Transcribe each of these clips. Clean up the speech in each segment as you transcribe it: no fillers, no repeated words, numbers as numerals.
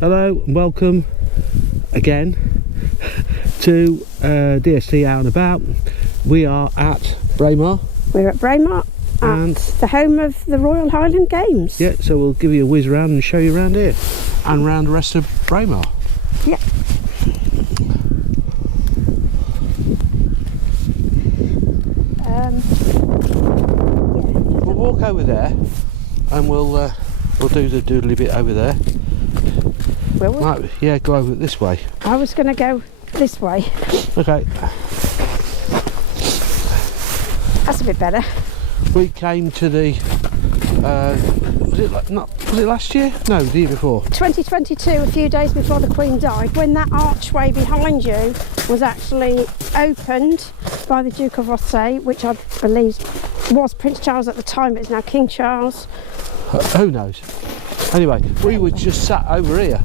Hello and welcome again to DST Out and About. We are at Braemar. We're at Braemar, and the home of the Royal Highland Games. Yeah, so we'll give you a whiz around and show you around here and around the rest of Braemar. Yeah. We'll walk over there and we'll do the doodly bit over there. Will we? Right, yeah, go over this way. I was going to go this way. Okay. That's a bit better. We came to the was it last year? No, the year before. 2022, a few days before the Queen died, when that archway behind you was actually opened by the Duke of Rothesay, which I believe was Prince Charles at the time, but is now King Charles. Who knows? Anyway, we were just sat over here.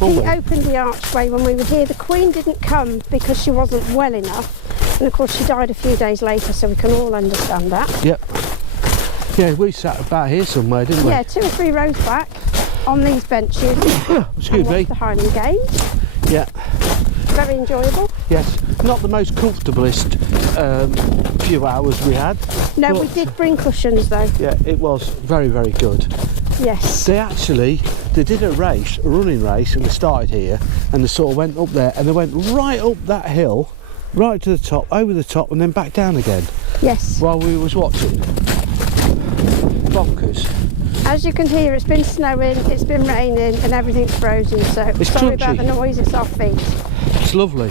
He opened the archway when we were here. The Queen didn't come because she wasn't well enough, and of course she died a few days later, so we can all understand that. Yep. Yeah, we sat about here somewhere, didn't we? Yeah, 2 or 3 rows back on these benches. Excuse me. The Highland Games. Yeah. Very enjoyable. Yes, not the most comfortablest few hours we had. No, we did bring cushions though. Yeah, it was very, very good. Yes. They did a running race, and they started here, and they sort of went up there, and they went right up that hill, right to the top, over the top, and then back down again. Yes. While we was watching. Bonkers. As you can hear, it's been snowing, it's been raining, and everything's frozen, so it's sorry crunchy. about the noise, it's our feet. It's lovely.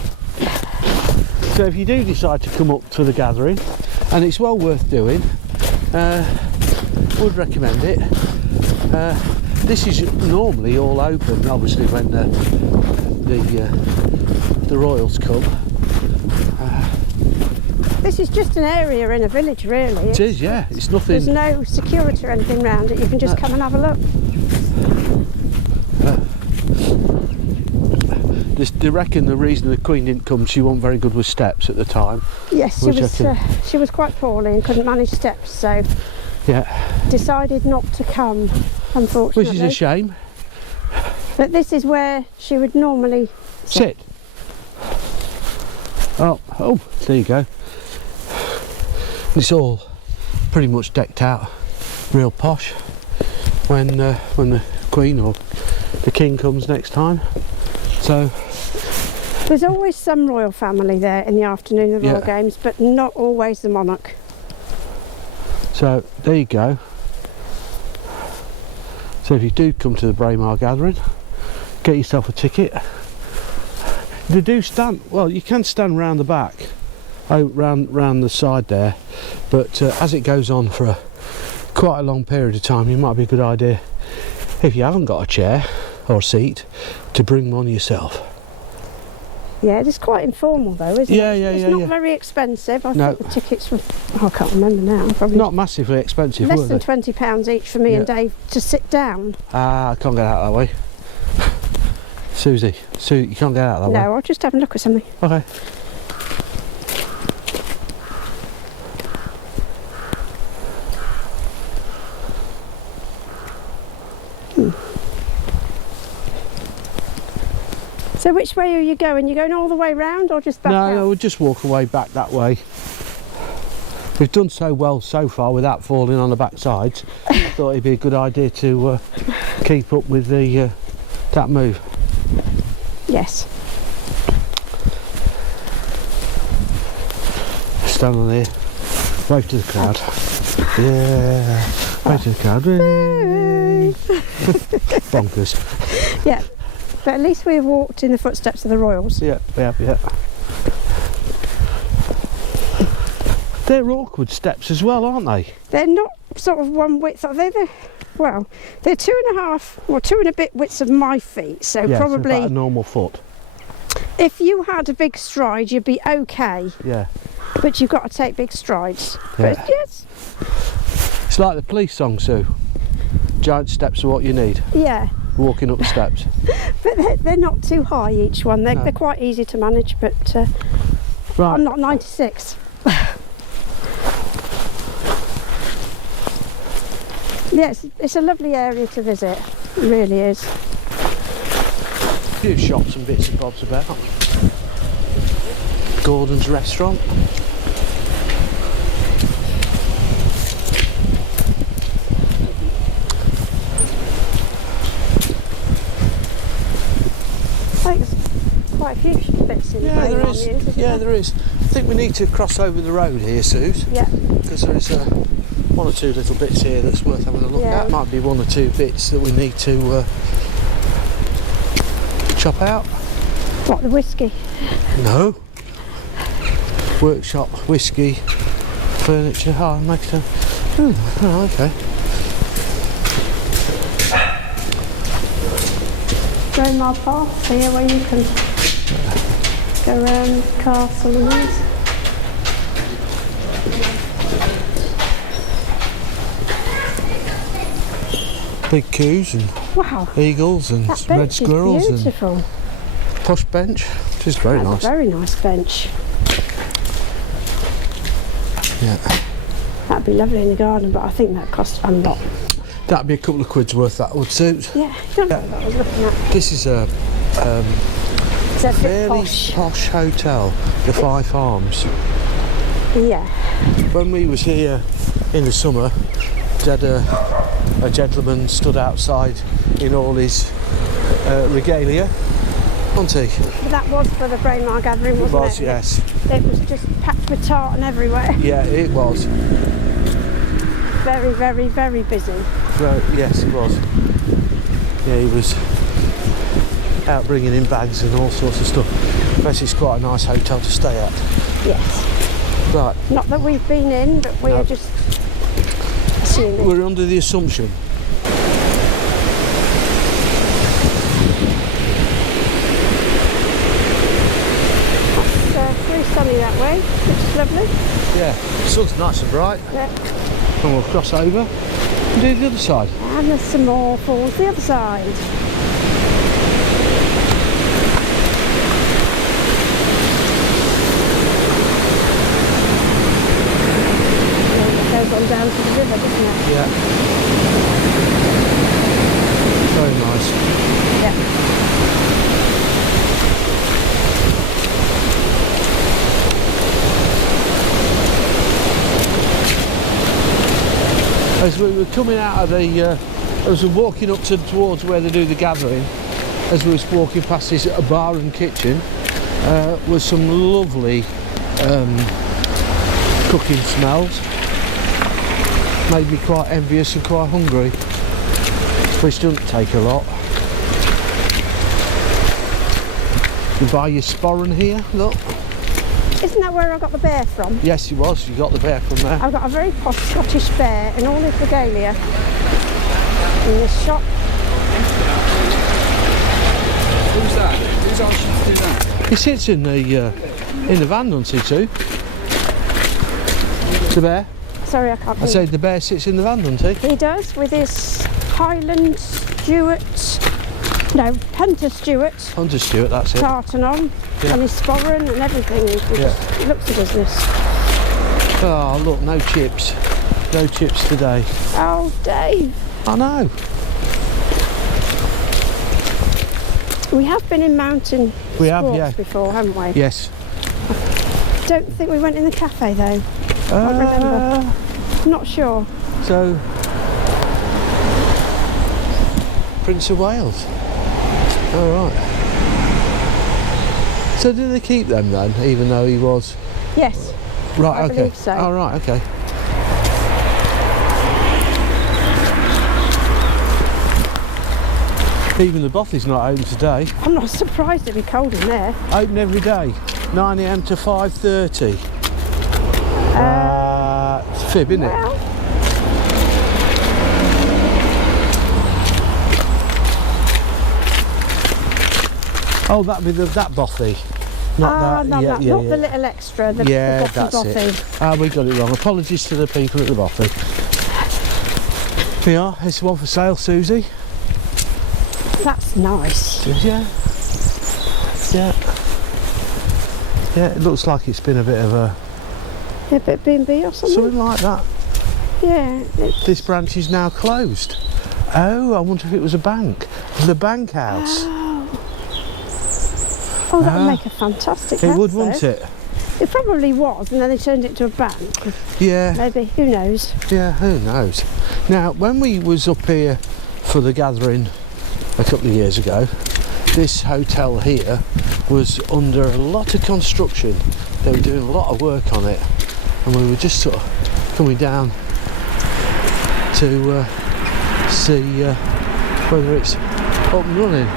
So if you do decide to come up to the gathering, and it's well worth doing, would recommend it. This is normally all open, obviously, when the royals come. This is just an area in a village, really. It is, yeah. It's nothing. There's no security or anything around it. You can just come and have a look. They reckon the reason the Queen didn't come, she wasn't very good with steps at the time. Yes, she was quite poorly and couldn't manage steps, so yeah, decided not to come, unfortunately. which is a shame. But this is where she would normally sit. Oh, there you go. It's all pretty much decked out, real posh. When the Queen or the King comes next time. So there's always some royal family there in the afternoon of the Royal Games, but not always the monarch. So there you go. So if you do come to the Braemar Gathering, get yourself a ticket. They do stand, well, you can stand round the back, round the side there, but as it goes on for quite a long period of time, it might be a good idea, if you haven't got a chair or a seat, to bring one yourself. Yeah, it is quite informal though, isn't it? It's not very expensive. I think the tickets were, I can't remember now. Probably not massively expensive, less than £20 each for me and Dave to sit down. I can't get out that way. Susie, you can't get out that way. No, I'll just have a look at something. Okay. So which way are you going? You're going all the way round or just back out? No, we'll just walk away back that way. We've done so well so far without falling on the back sides. Thought it'd be a good idea to keep up with that move. Yes. Stand on here, wave to the crowd. Yeah, wave to the crowd. Bonkers. Yeah, but at least we've walked in the footsteps of the royals. Yeah, we have, yeah. They're awkward steps as well, aren't they? They're not sort of one width. They're 2.5 or 2 and a bit widths of my feet. So probably so about a normal foot. If you had a big stride, you'd be okay. Yeah. But you've got to take big strides. Yeah. But yes. It's like the police song, Sue. Giant steps are what you need. Yeah. Walking up the steps. But they're not too high, each one. They're quite easy to manage, but right. I'm not 96. Yeah, it's a lovely area to visit. It really is. A few shops and bits and bobs about. Gordon's restaurant. There's quite a few bits in Yeah, there Braemar is. Muse, isn't Yeah, there? there is. I think we need to cross over the road here, Suze, Yeah. because there is one or two little bits here that's worth having a look Yeah. at. Might be one or two bits that we need to chop out. What, the whiskey? No. Workshop, whiskey, furniture. Oh, makes sense. Oh, okay. Braemar Park here where you can go around the castle and things. Big coos and Wow, eagles and that red bench squirrels is and beautiful. push bench, which is very That's nice. a very nice bench. Yeah. That'd be lovely in the garden, but I think that costs a lot. That'd be a couple of quid's worth, that would suit. Yeah, you don't know what I was looking at. This is a It's a bit fairly posh. posh hotel, the Five Arms. Yeah. When we was here in the summer, they had a gentleman stood outside in all his regalia, wasn't he? But that was for the Braemar Gathering, wasn't it? Was, yes. It was just packed with tartan everywhere. Yeah, it was. Very, very, very busy. Well, yes, it was. Yeah, he was out bringing in bags and all sorts of stuff. But it's quite a nice hotel to stay at. Yes. But Not that we've been in, but we're No. just assuming. we're under the assumption. It's very sunny that way, which is lovely. Yeah, the sun's nice and bright. Yeah. And we'll cross over and do the other side. And there's some more falls the other side. It goes on down to the river, doesn't it? Yeah. Very nice. Yeah. As we were coming out of the, as we were walking up towards where they do the gathering, as we was walking past this bar and kitchen, was some lovely cooking smells. Made me quite envious and quite hungry, which doesn't take a lot. You buy your sporran here, look. Isn't that where I got the bear from? Yes, you was. You got the bear from there. I've got a very posh Scottish bear in all his regalia in this shop. Who's that? Who's asking to do that? He sits in the van, doesn't he, too? The bear. Sorry, I can't I read. said the bear sits in the van, doesn't he? He does, with his Highland Hunter Stewart Hunter Stewart, that's it. tartan on, Yeah. and his sporran and everything. He looks the business. Oh, look, no chips. No chips today. Oh, Dave. I know. We have been in mountain We have, sports yeah. before, haven't we? Yes. Don't think we went in the cafe though. Can't remember. Not sure. So, Prince of Wales. All right. So did they keep them then, even though he was... Yes. Right, I okay. believe so. Oh, right, okay. Even the Bothy's not open today. I'm not surprised it'd be cold in there. Open every day, 9 AM to 5:30. It's a fib, isn't it? Well, Oh, that'd be that Bothy. Not that. no, Yeah, not yeah, the yeah. little extra, the Yeah, bothy that's bothy. it. Ah, we got it wrong. Apologies to the people at the Bothy. Here, it's one for sale, Susie. That's nice. Yeah. Yeah. Yeah, it looks like it's been a bit of a... Yeah, a bit of B&B or something. something like that. Yeah. This branch is now closed. Oh, I wonder if it was a bank. The bank house. Oh, that would make a fantastic house. It would, wouldn't it? It probably was, and then they turned it to a bank. Yeah. Maybe, who knows? Yeah, who knows. Now, when we was up here for the gathering a couple of years ago, this hotel here was under a lot of construction. They were doing a lot of work on it, and we were just sort of coming down to see whether it's up and running.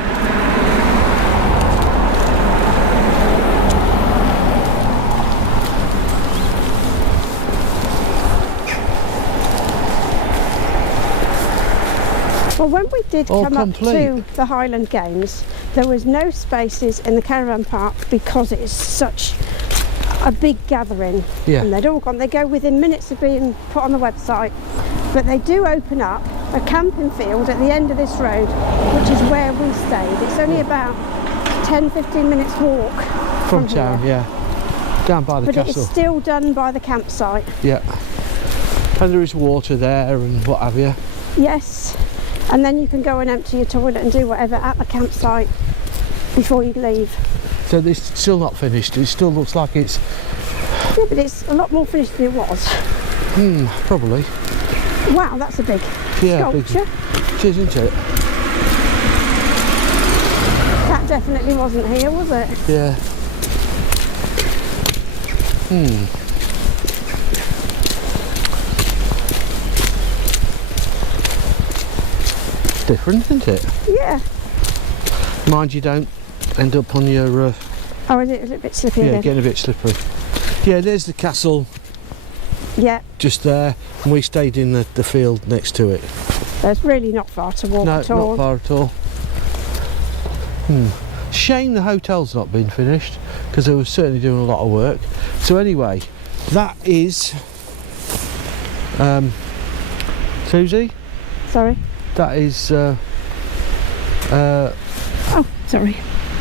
Well, when we did come complete. up to the Highland Games, there was no spaces in the caravan park because it is such a big gathering. Yeah. And they'd all gone. They go within minutes of being put on the website. But they do open up a camping field at the end of this road, which is where we stayed. It's only about 10-15 minutes walk From town, here. yeah. Down by the But castle. it is still done by the campsite. Yeah. And there is water there and what have you. Yes. And then you can go and empty your toilet and do whatever at the campsite before you leave. So this is still not finished. It still looks like it's... Yeah, but it's a lot more finished than it was. Probably. Wow, that's a big sculpture. It is, isn't it? That definitely wasn't here, was it? Yeah. Different, isn't it? Yeah. Mind you don't end up on your... Oh, is it a little bit slippy yeah, again? getting a bit slippery. Yeah, there's the castle Yeah. just there, and we stayed in the field next to it. There's really not far to walk No, at all. not far at all. Shame the hotel's not been finished, because they were certainly doing a lot of work. So anyway, that is... Susie? Sorry. That is... Oh, sorry.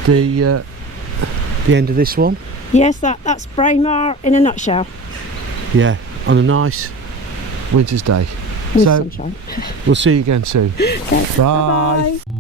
the end of this one. Yes, that's Braemar in a nutshell. Yeah, on a nice winter's day. With So sunshine. we'll see you again soon. Okay. Bye. Bye-bye.